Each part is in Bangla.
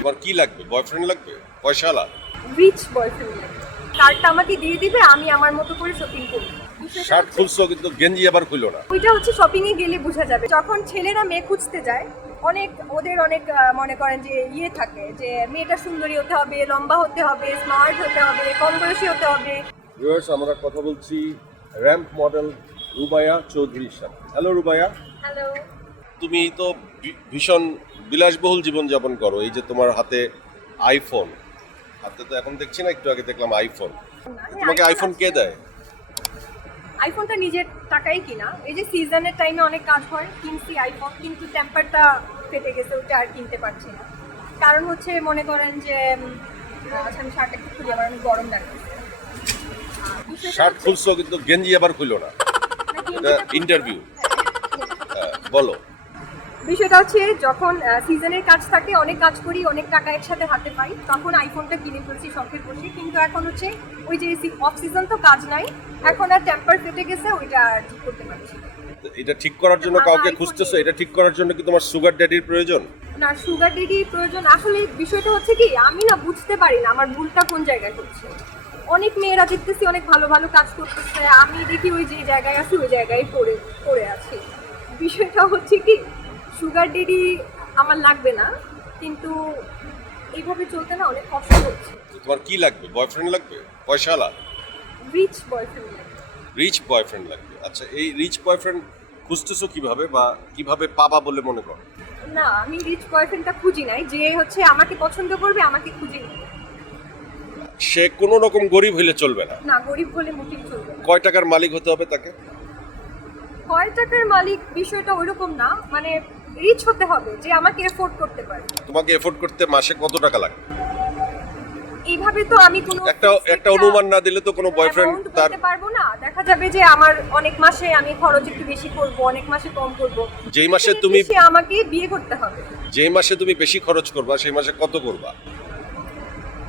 তোমার কি লাগবে? বয়ফ্রেন্ড লাগবে? পয়সালা রিচ বয়ফ্রেন্ড কার্ডটা আমাকে দিয়ে দিবে আমি আমার মতো করে শপিং করব শার্ট খুলছো কিন্তু গেঞ্জি আবার খুলো না। ওইটা হচ্ছে শপিং এ গেলে বোঝা যাবে। যখন ছেলেরা মেয়ে খুঁজতে যায় অনেক ওদের অনেক মনে করেন যে ইয়ে থাকে যে মেয়েটা সুন্দরী হতে হবে লম্বা হতে হবে স্মার্ট হতে হবে কম বয়সী হতে হবে। ভিউয়ার্স আমরা কথা বলছি র্যাম্প মডেল রুবায়া চৌধুরীর সাথে। হ্যালো রুবায়া হ্যালো তুমি তো ভীষণ বিলাসবহুল জীবনযাপন করো এই যে তোমার হাতে আইফোন হাতে তো এখন দেখছি না একটু আগে দেখলাম আইফোন তোমাকে আইফোন কে দেয়? আইফোনটা নিজের টাকাই কিনা এই যে সিজনের টাইমে অনেক কাজ হয় কিনছি আইফোন কিন্তু টেম্পারটা ফেটে গেছে ওটা আর কিনতে পারছি না। কারণ হচ্ছে মনে করেন যে আচ্ছা আমি শার্ট একটু খুলি আমার অনেক গরম লাগছে শার্ট খুলছো কিন্তু গেঞ্জি আবার খুলো না। ইন্টারভিউ বলো। বিষয়টা হচ্ছে যখন সিজনের কাজ থাকে অনেক কাজ করি অনেক টাকা একসাথে হাতে পাই তখন আইফোনটা কিনে ফেলছি শখের বসে। কিন্তু এখন হচ্ছে ওই যে অফ সিজন তো কাজ নাই এখন আর টেম্পার ফেটে গেছে ওইটা আর ঠিক করতে পারছি এটা ঠিক করার জন্য কাউকে খুঁজতেছো? এটা ঠিক করার জন্য কি তোমার সুগার ড্যাডির প্রয়োজন? না সুগার ডেডি প্রয়োজন আসলে বিষয়টা হচ্ছে কি আমি না বুঝতে পারি না আমার ভুলটা কোন জায়গায় হচ্ছে। অনেক মেয়েরা দেখতেছি অনেক ভালো ভালো কাজ করতেছে আমি দেখি ওই যে জায়গায় আছি ওই জায়গায় পড়ে পড়ে আছি। বিষয়টা হচ্ছে কি সুগার ডেডি আমার লাগবে না কিন্তু এইভাবে চলতে না অনেক কষ্ট হচ্ছে। তোমার কি লাগবে? বয়ফ্রেন্ড লাগবে? পয়সালা রিচ বয়ফ্রেন্ড রিচ বয়ফ্রেন্ড লাগবে। আচ্ছা এই রিচ বয়ফ্রেন্ড খুঁজতেছো কীভাবে বা কীভাবে পাবা বলে মনে করো? না আমি রিচ বয়ফ্রেন্ডটা খুঁজি নাই। যে হচ্ছে আমাকে পছন্দ করবে আমাকে খুঁজে নিবে। সে কোনো রকম গরিব হইলে চলবে না। না গরিব হলে মোটিভ চলবে না। কয় টাকার মালিক হতে হবে তাকে? কয় টাকার মালিক বিষয়টা ওইরকম না। মানে রিচ হতে হবে যে আমাকে এফোর্ড করতে পারে। তোমাকে এফোর্ড করতে মাসে কত টাকা লাগবে এইভাবে তো আমি কোনো একটা একটা অনুমান না দিলে তো কোনো বয়ফ্রেন্ড তার পারব না। দেখা যাবে যে আমার অনেক মাসে আমি খরচ একটু বেশি করব অনেক মাসে কম করব। যেই মাসে তুমি আমাকে বিয়ে করতে হবে। যেই মাসে তুমি বেশি খরচ করবা সেই মাসে কত করবা?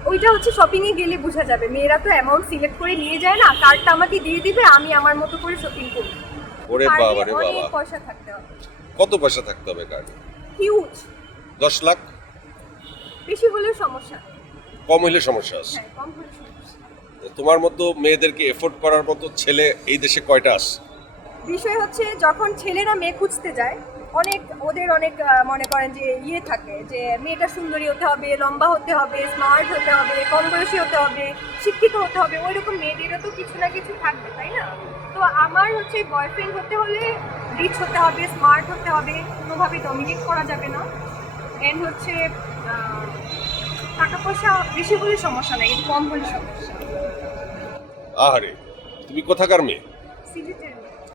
ওইটা হচ্ছে শপিং এ গেলে বোঝা যাবে। মেয়েরা তো অ্যামাউন্ট সিলেক্ট করে নিয়ে যায় না কার্ডটা আমাকে দিয়ে দিবে আমি আমার মতো করে শপিং করব ওরে বাবা রে বাবা। পয়সা থাকতে হবে। কত পয়সা থাকতে হবে কার্ডে হিউজ দশ লাখ? বেশি হলে সমস্যা। কম হলে সমস্যা আছে। হ্যাঁ কম হলে সমস্যা। তোমার মতো মেয়েদেরকে এফোর্ড করার মতো ছেলে এই দেশে কয়টা আছে? বিষয় হচ্ছে যখন ছেলেরা মেয়ে খুঁজতে যায় অনেক ওদের অনেক আহ, মনে করেন যে ইয়ে থাকে যে মেয়েটা সুন্দরী হতে হবে লম্বা হতে হবে স্মার্ট হতে হবে কম বয়সী হতে হবে শিক্ষিত হতে হবে ওই রকম মেয়েদেরও তো কিছু না কিছু থাকবে তাই না? তো আমার হচ্ছে বয়ফ্রেন্ড হতে হলে রিচ হতে হবে স্মার্ট হতে হবে কোনোভাবে ডমিনেট করা যাবে না। এন্ড হচ্ছে টাকা পয়সা বেশি হলে সমস্যা নাই কম হলে সমস্যা। আহারে তুমি কোথাকার মেয়ে? সিলেটের